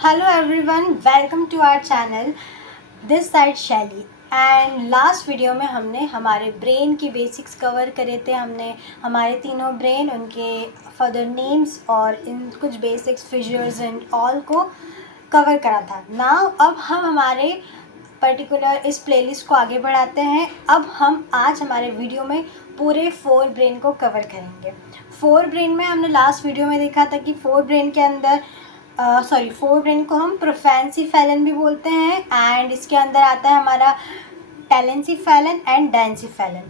Hello everyone, welcome to our channel. This side शैली and last video में हमने हमारे ब्रेन की बेसिक्स कवर करे थे। हमने हमारे तीनों ब्रेन, उनके फर्दर नेम्स और इन कुछ बेसिक्स फिजर्स एंड ऑल को कवर करा था। नाउ अब हम हमारे पर्टिकुलर इस प्लेलिस्ट को आगे बढ़ाते हैं। अब हम आज हमारे वीडियो में पूरे 4 ब्रेन को कवर करेंगे। 4 ब्रेन में हमने लास्ट वीडियो में देखा था कि 4 ब्रेन के अंदर 4 ब्रेन को हम प्रोफेंसीफेलन भी बोलते हैं एंड इसके अंदर आता है हमारा टेलेंसीफेलन एंड डायंसीफेलन।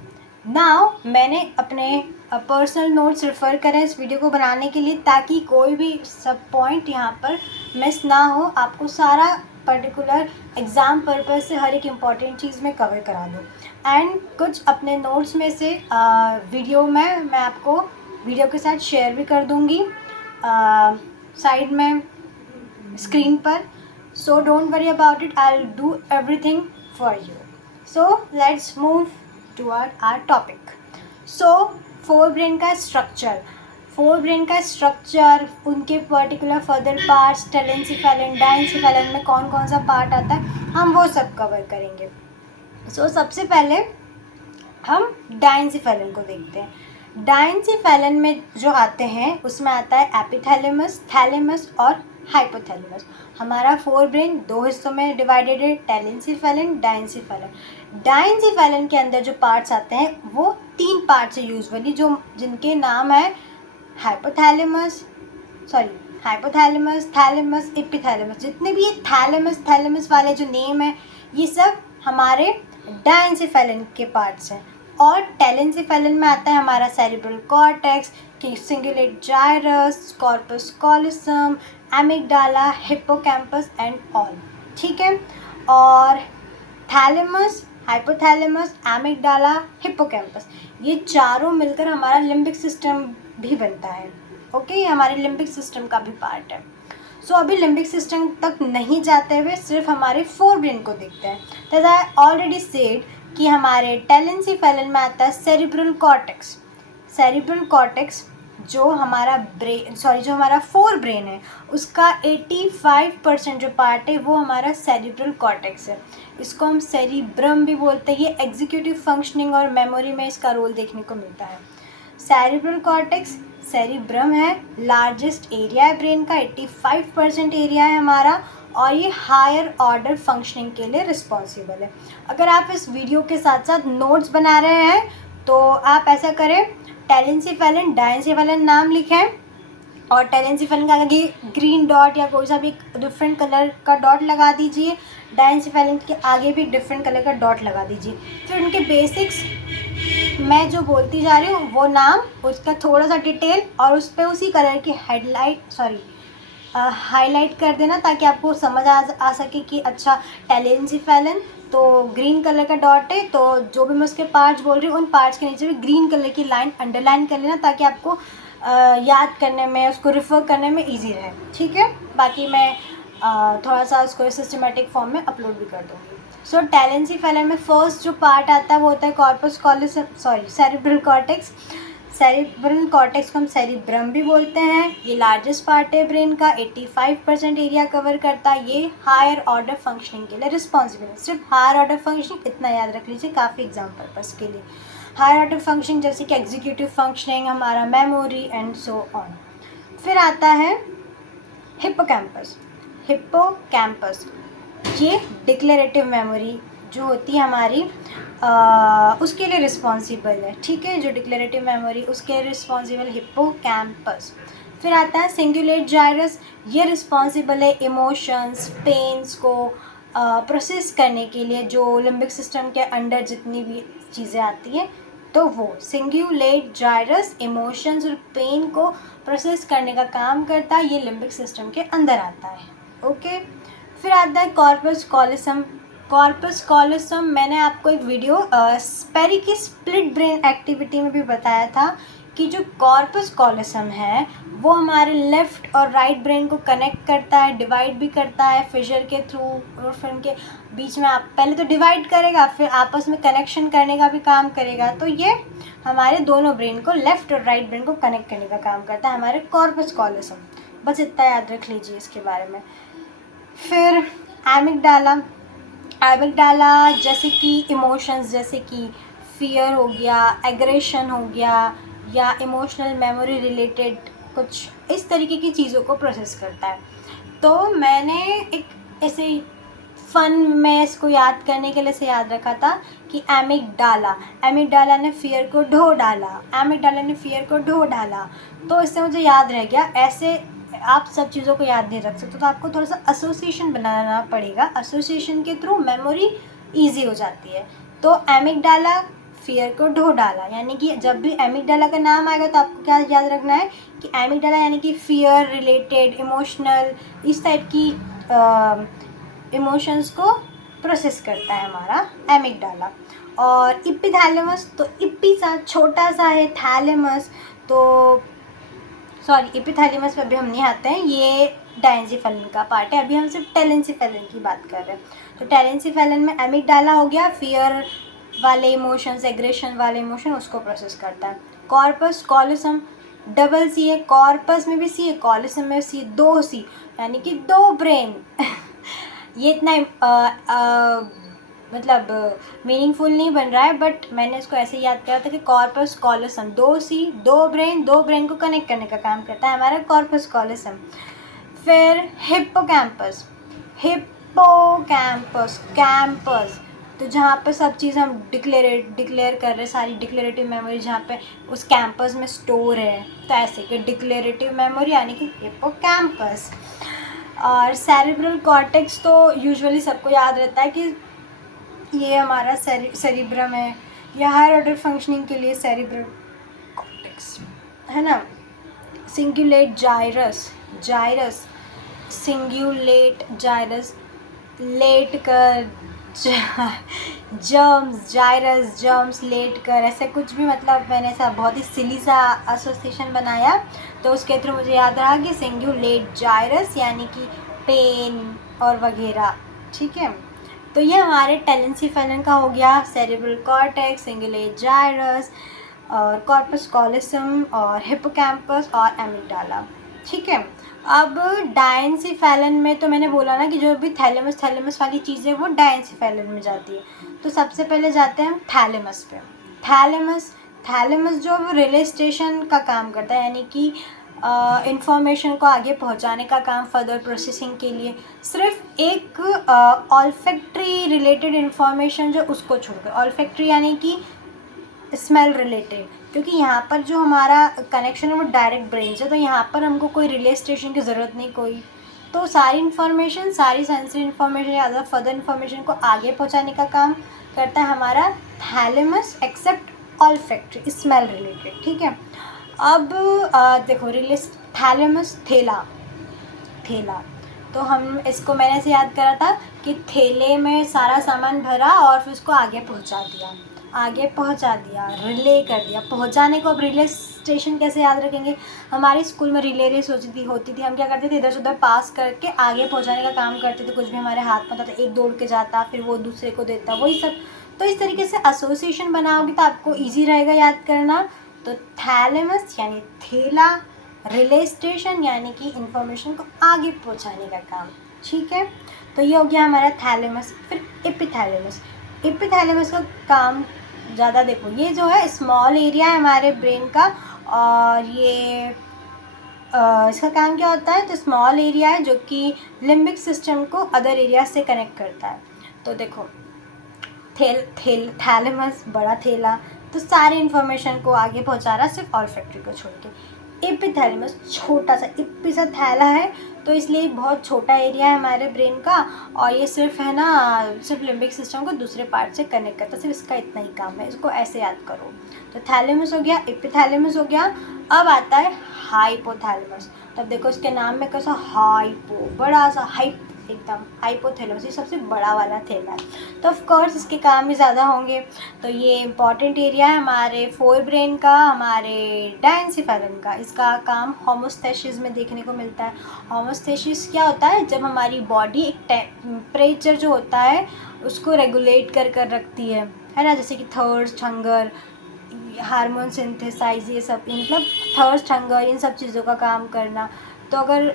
नाउ मैंने अपने पर्सनल नोट्स रेफ़र करें इस वीडियो को बनाने के लिए, ताकि कोई भी सब पॉइंट यहाँ पर मिस ना हो। आपको सारा पर्टिकुलर एग्ज़ाम पर्पज़ से हर एक इम्पॉर्टेंट चीज़ में कवर करा दूँ एंड कुछ अपने नोट्स में से वीडियो में मैं आपको वीडियो के साथ शेयर भी कर दूँगी साइड में स्क्रीन पर। So don't worry about it, I will do everything for you. So let's move toward our topic. So 4 brain का स्ट्रक्चर, 4 ब्रेन का स्ट्रक्चर, उनके particular further parts, telencephalon diencephalon में कौन कौन सा पार्ट आता है, हम वो सब कवर करेंगे। सो सबसे पहले हम डायंसीफेलन को देखते हैं। डायंसीफेलन में जो आते हैं उसमें आता है एपिथैलेमस, थैलेमस और हाइपोथैलेमस। हमारा 4 ब्रेन 2 हिस्सों में डिवाइडेड है, टेलेंसीफेलन, डायंसीफेलन। डायंसीफेलन के अंदर जो पार्ट्स आते हैं वो 3 पार्ट्स है यूजुअली, जो जिनके नाम है हाइपोथैलेमस, थैलेमस, एपिथैलेमस। जितने भी ये थैलेमस वाले जो नेम है, ये सब हमारे डायंसीफेलन के पार्ट्स हैं। और टेलेंसीफेलन में आता है हमारा cerebral cortex, cingulate gyrus, corpus callosum, amygdala, hippocampus and all. ठीक है। और थैलेमस, हाइपोथैलेमस, एमिगडाला, हिप्पोकैम्पस, ये चारों मिलकर हमारा लिम्बिक सिस्टम भी बनता है। ओके, ये हमारे लिम्बिक सिस्टम का भी पार्ट है। सो अभी लिम्बिक सिस्टम तक नहीं जाते हुए सिर्फ हमारे 4 ब्रेन को देखते हैं। दैट आई ऑलरेडी सेड कि हमारे टेलेंसीफेलन में आता है सेरिब्रल कॉर्टेक्स। सेरिब्रल कॉर्टेक्स जो हमारा जो हमारा 4 ब्रेन है उसका 85% जो पार्ट है वो हमारा सेरिब्रल कॉर्टेक्स है। इसको हम सेरिब्रम भी बोलते हैं। ये एग्जीक्यूटिव फंक्शनिंग और मेमोरी में इसका रोल देखने को मिलता है। सेरिब्रल कॉर्टेक्स सेरिब्रम है, लार्जेस्ट एरिया है ब्रेन का, 85% एरिया है हमारा, और ये हायर ऑर्डर फंक्शनिंग के लिए रिस्पॉन्सिबल है। अगर आप इस वीडियो के साथ साथ नोट्स बना रहे हैं तो आप ऐसा करें, टेलेंसीफेलन डायंसीफेलन नाम लिखें और टेलेंसीफेलन का आगे ग्रीन डॉट या कोई सा भी डिफरेंट कलर का डॉट लगा दीजिए, डायंसीफेलन के आगे भी डिफरेंट कलर का डॉट लगा दीजिए। फिर उनके बेसिक्स मैं जो बोलती जा रही हूँ वो नाम, उसका थोड़ा सा डिटेल और उस पर उसी कलर की हाईलाइट कर देना, ताकि आपको समझ आ सके कि अच्छा टेलेंसीफेलन तो ग्रीन कलर का डॉट है, तो जो भी मैं उसके पार्ट्स बोल रही हूँ उन पार्ट्स के नीचे भी ग्रीन कलर की लाइन अंडरलाइन कर लेना, ताकि आपको याद करने में, उसको रिफ़र करने में इजी रहे। ठीक है। बाकी मैं थोड़ा सा उसको सिस्टमेटिक फॉर्म में अपलोड भी कर दूँगी। सो टेलेंसीफेलन में फर्स्ट जो पार्ट आता है वो होता है corpus callosum, cerebral cortex. Cerebral cortex को हम सेरिब्रम भी बोलते हैं। ये लार्जेस्ट पार्ट है ब्रेन का, 85% एरिया कवर करता है। ये हायर ऑर्डर फंक्शनिंग के लिए रिस्पॉन्सिबल है। सिर्फ हायर ऑर्डर फंक्शनिंग इतना याद रख लीजिए, काफ़ी एग्जाम पर्पस के लिए। हायर ऑर्डर फंक्शनिंग जैसे कि एग्जीक्यूटिव फंक्शनिंग, हमारा मेमोरी एंड सो ऑन। फिर आता है हिप्पोकैम्पस। हिप्पोकैम्पस ये डिक्लेरेटिव मेमोरी जो होती है हमारी उसके लिए रिस्पॉन्सिबल है। ठीक है, जो डिक्लेरेटिव मेमोरी उसके रिस्पॉन्सिबल हिप्पोकैम्पस। फिर आता है सिंगुलेट जाइरस, ये रिस्पॉन्सिबल है इमोशंस, पेन्स को प्रोसेस करने के लिए, जो लिम्बिक सिस्टम के अंडर जितनी भी चीज़ें आती हैं, तो वो सिंगुलेट जाइरस इमोशंस और पेन को प्रोसेस करने का काम करता है। ये लिम्बिक सिस्टम के अंदर आता है। ओके। फिर आता है कॉर्पस कॉलोसम। कॉर्पस कॉलोसम मैंने आपको एक वीडियो स्पेरी की स्प्लिट ब्रेन एक्टिविटी में भी बताया था कि जो कॉर्पस कॉलोसम है वो हमारे लेफ़्ट और राइट ब्रेन को कनेक्ट करता है, डिवाइड भी करता है फिशर के थ्रू, और फिर उनके बीच में आप पहले तो डिवाइड करेगा, फिर आपस में कनेक्शन करने का भी काम करेगा। तो ये हमारे दोनों ब्रेन को, लेफ़्ट और राइट ब्रेन को कनेक्ट करने का काम करता है हमारे कॉर्पस कॉलोसम। बस इतना याद रख लीजिए इसके बारे में। फिर एमिगडाला, एमिगडाला जैसे कि इमोशंस, जैसे कि फियर हो गया, एग्रेशन हो गया, या इमोशनल मेमोरी रिलेटेड कुछ इस तरीके की चीज़ों को प्रोसेस करता है। तो मैंने एक ऐसे फ़न में इसको याद करने के लिए से याद रखा था कि एमिगडाला, एमिगडाला ने फ़ियर को ढो डाला, एमिगडाला ने फ़ियर को ढो डाला। तो इससे मुझे याद रह गया। ऐसे आप सब चीज़ों को याद नहीं रख सकते, तो आपको थोड़ा सा एसोसिएशन बनाना पड़ेगा। एसोसिएशन के थ्रू मेमोरी ईजी हो जाती है। तो एमिगडाला फ़ियर को ढो डाला, यानी कि जब भी एमिगडाला का नाम आएगा तो आपको क्या याद रखना है कि एमिगडाला यानी कि फ़ियर रिलेटेड, इमोशनल, इस टाइप की इमोशंस को प्रोसेस करता है हमारा एमिगडाला। और इपिथैलेमस, तो इप्पी सा छोटा सा है, थैलेमस तो सॉरी इपिथैलेमस पे अभी हम नहीं आते हैं, ये डायंसिफेलन का पार्ट है। अभी हम सिर्फ टेलेंसिफेलन की बात कर रहे हैं। तो टेलेंसिफेलन में एमिगडाला हो गया, फियर वाले इमोशंस, एग्रेशन वाले इमोशन, उसको प्रोसेस करता है। कॉर्पस कॉलोसम, डबल सी है, कॉर्पस में भी सी है, कॉलोसम में सी, दो सी, यानी कि दो ब्रेन। ये इतना मतलब मीनिंगफुल नहीं बन रहा है, बट मैंने इसको ऐसे याद किया था कि कॉर्पस कॉलोसम, दो सी, दो ब्रेन को कनेक्ट करने का काम करता है हमारा कॉर्पस कॉलोसम। फिर हिप्पोकैम्पस, हिप्पोकैम्पस कैंपस, तो जहाँ पे सब चीज़ हम डिक्लेयर कर रहे हैं, सारी डिक्लेरेटिव मेमोरी जहाँ पे उस कैंपस में स्टोर है, तो ऐसे कि डिक्लेरेटिव मेमोरी यानी कि हिप्पोकैम्पस। और सेरिब्रल कॉर्टेक्स तो यूजुअली सबको याद रहता है कि ये हमारा सेरिब्रम है, या हायर ऑर्डर फंक्शनिंग के लिए सेरिब्रल कॉर्टेक्स है ना। सिंगुलेट जाइरस, जाइरस सिंगुलेट जाइरस, लेट कर जर्म्स, जाइरस जर्म्स लेट कर, ऐसे कुछ भी, मतलब मैंने ऐसा बहुत ही सिली सा एसोसिएशन बनाया, तो उसके थ्रू मुझे याद रहा कि सिंगुलेट जाइरस यानी कि पेन और वगैरह। ठीक है, तो ये हमारे टेलेंसिफेलन का हो गया, सेरिब्रल कॉर्टेक्स, सिंगुलेट जाइरस और कॉर्पस कॉलोसम और हिप्पोकैम्पस और एमिगडाला। ठीक है, अब डायंसिफेलन में तो मैंने बोला ना कि जो भी थैलेमस वाली चीज़ें वो डायंसिफेलन में जाती है। तो सबसे पहले जाते हैं हम थैलेमस पे। थैलेमस जो वो रिले स्टेशन का काम करता है, यानी कि इंफॉर्मेशन को आगे पहुंचाने का काम, फर्दर प्रोसेसिंग के लिए। सिर्फ एक ऑल्फैक्टरी रिलेटेड इन्फॉर्मेशन जो उसको छोड़कर, ऑल्फैक्टरी यानी कि स्मेल रिलेटेड, क्योंकि यहाँ पर जो हमारा कनेक्शन है वो डायरेक्ट ब्रेन से, तो यहाँ पर हमको कोई रिले स्टेशन की ज़रूरत नहीं कोई। तो सारी इन्फॉर्मेशन, सारी सेंसरी इन्फॉर्मेशन या अदर फर्दर इन्फॉर्मेशन को आगे पहुँचाने का काम करता है हमारा thalamus, except olfactory, smell related. ठीक है, अब देखो थैलेमस, थैला, तो हम इसको मैंने ऐसे याद करा था कि थैले में सारा सामान भरा और फिर उसको आगे पहुंचा दिया, रिले कर दिया, पहुंचाने को। अब रिले स्टेशन कैसे याद रखेंगे, हमारे स्कूल में रिले रेस होती थी, हम क्या करते थे, इधर से उधर पास करके आगे पहुंचाने का काम करते थे। कुछ भी हमारे हाथ में था तो एक दौड़ के जाता, फिर वो दूसरे को देता, वही सब। तो इस तरीके से एसोसिएशन बनाओगे तो आपको ईजी रहेगा याद करना। तो थैलेमस यानी थैला, रिले स्टेशन यानी कि इंफॉर्मेशन को आगे पहुंचाने का काम। ठीक है, तो ये हो गया हमारा थैलेमस। फिर एपिथैलेमस का काम ज़्यादा, देखो ये जो है स्मॉल एरिया है हमारे ब्रेन का, और ये इसका काम क्या होता है, तो स्मॉल एरिया है जो कि लिम्बिक सिस्टम को अदर एरिया से कनेक्ट करता है। तो देखो थैलेमस बड़ा थैला, तो सारे इन्फॉर्मेशन को आगे पहुंचा रहा सिर्फ ऑल्फैक्टरी को छोड़ के। एपिथैलेमस छोटा सा, इप्पी सा थैला है, तो इसलिए बहुत छोटा एरिया है हमारे ब्रेन का, और ये सिर्फ है ना, सिर्फ लिम्बिक सिस्टम को दूसरे पार्ट से कनेक्ट करता है, सिर्फ इसका इतना ही काम है, इसको ऐसे याद करो। तो थैलेमस हो गया, एपिथैलेमस हो गया। अब आता है हाइपोथैलेमस। तब देखो इसके नाम में कैसा हाइपो, बड़ा सा, एकदम हाइपोथैलेमस, ये सबसे बड़ा वाला थैला है, तो ऑफ कोर्स इसके काम भी ज़्यादा होंगे। तो ये इंपॉर्टेंट एरिया है हमारे फोर ब्रेन का, हमारे डायंसिफेलन का। इसका काम होमोस्थेसिस में देखने को मिलता है। होमोस्थेसिस क्या होता है, जब हमारी बॉडी एक टेम्परेचर जो होता है उसको रेगुलेट कर रखती है ना, जैसे कि थर्स्ट, हंगर, हार्मोन सिंथेसाइज, ये सब, मतलब थर्स्ट, हंगर, इन सब चीज़ों का काम करना। तो अगर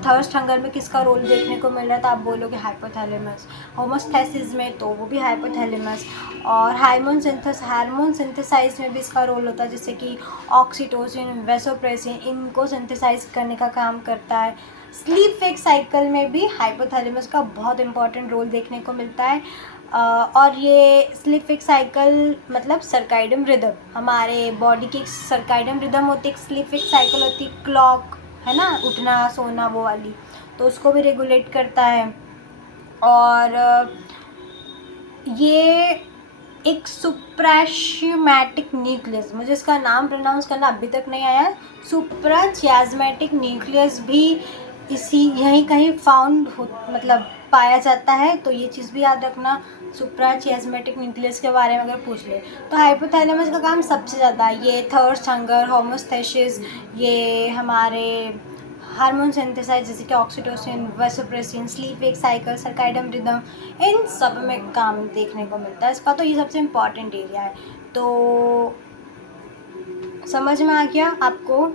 थर्स्ट हंगर में किसका रोल देखने को मिल रहा है तो आप बोलोगे हाइपोथैलेमस। होमोस्थैसिस में तो वो भी हाइपोथैलेमस। और हार्मोन सिंथेसाइज में भी इसका रोल होता है, जैसे कि ऑक्सीटोसिन, वेसोप्रेसिन, इनको सिंथेसाइज करने का काम करता है। स्लीप वेक साइकिल में भी हाइपोथैलेमस का बहुत इंपॉर्टेंट रोल देखने को मिलता है। और ये स्लीप वेक साइकिल मतलब सर्काइडियम रिदम, हमारे बॉडी की एक सर्काइडियम रिदम होती है, एक स्लीप वेक साइकिल होती है, क्लॉक है ना, उठना सोना वो वाली, तो उसको भी रेगुलेट करता है। और ये एक सुप्राशियोमैटिक न्यूक्लियस, मुझे इसका नाम प्रोनाउंस करना अभी तक नहीं आया, सुप्राचियाज्मेटिक न्यूक्लियस भी यहीं कहीं फाउंड हो, मतलब पाया जाता है। तो ये चीज़ भी याद रखना, सुप्राचियाज्मेटिक न्यूक्लियस के बारे में अगर पूछ ले तो हाइपोथैलेमस का काम सबसे ज़्यादा ये थर्स्ट हंगर, होमोस्थैसिस, ये हमारे हार्मोन सिंथेसाइज जैसे कि oxytocin, vasopressin, sleep wake cycle, circadian rhythm, इन सब में काम देखने को मिलता है इसका। तो ये सबसे इम्पॉर्टेंट एरिया है। तो समझ में आ गया आपको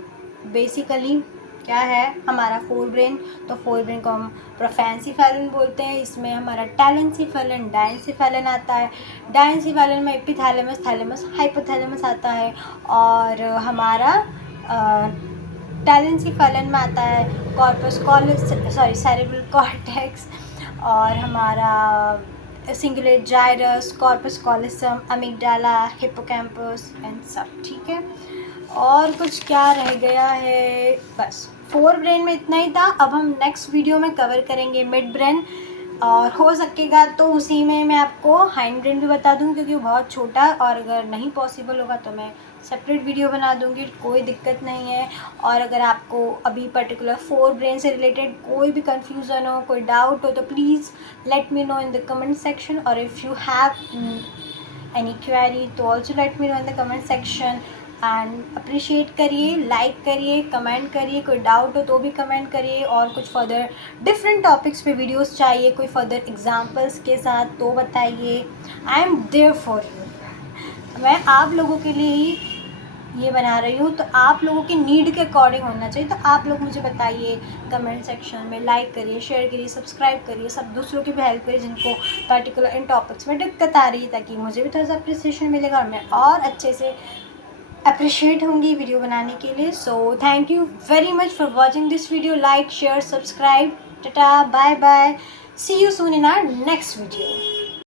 बेसिकली क्या है हमारा फोर ब्रेन। तो फोर ब्रेन को हम प्रोफेंसिफेलन बोलते हैं। इसमें हमारा टैलेंसिफेलन, डायंसिफेलन आता है। डायंसिफेलन में एपिथैलेमस, थैलेमस, हाइपोथैलेमस आता है। और हमारा टैलेंसिफेलन में आता है कॉर्पस सेरेब्रल कॉर्टेक्स, और हमारा cingulate gyrus, corpus callosum, amygdala, hippocampus and सब। ठीक है, और कुछ क्या रह गया है? बस फोर ब्रेन में इतना ही था। अब हम नेक्स्ट वीडियो में कवर करेंगे मिड ब्रेन, और हो सकेगा तो उसी में मैं आपको हाइंड ब्रेन भी बता दूँ, क्योंकि वो बहुत छोटा है, और अगर नहीं पॉसिबल होगा तो मैं सेपरेट वीडियो बना दूँगी, कोई दिक्कत नहीं है। और अगर आपको अभी पर्टिकुलर फोर ब्रेन से रिलेटेड कोई भी कन्फ्यूज़न हो, कोई डाउट हो, तो please let me know in the comment section. और if you have any query तो also let me know in the comment section. And appreciate करिए, लाइक करिए, कमेंट करिए, कोई डाउट हो तो भी कमेंट करिए। और कुछ फर्दर डिफरेंट टॉपिक्स पे वीडियोस चाहिए कोई फर्दर एग्जांपल्स के साथ तो बताइए। I am there for you. मैं आप लोगों के लिए ही ये बना रही हूँ, तो आप लोगों की नीड के अकॉर्डिंग होना चाहिए। तो आप लोग मुझे बताइए कमेंट सेक्शन में, लाइक करिए, शेयर करिए, सब्सक्राइब करिए, सब दूसरों की भी हेल्प करिए जिनको पर्टिकुलर इन टॉपिक्स में दिक्कत आ रही है, ताकि मुझे भी थोड़ा सा अप्रिसिएशन मिलेगा और मैं और अच्छे से अप्रिशिएट होंगी वीडियो बनाने के लिए। So thank you very much for watching this video. Like, share, subscribe. Tata, bye bye, see you soon in our next video.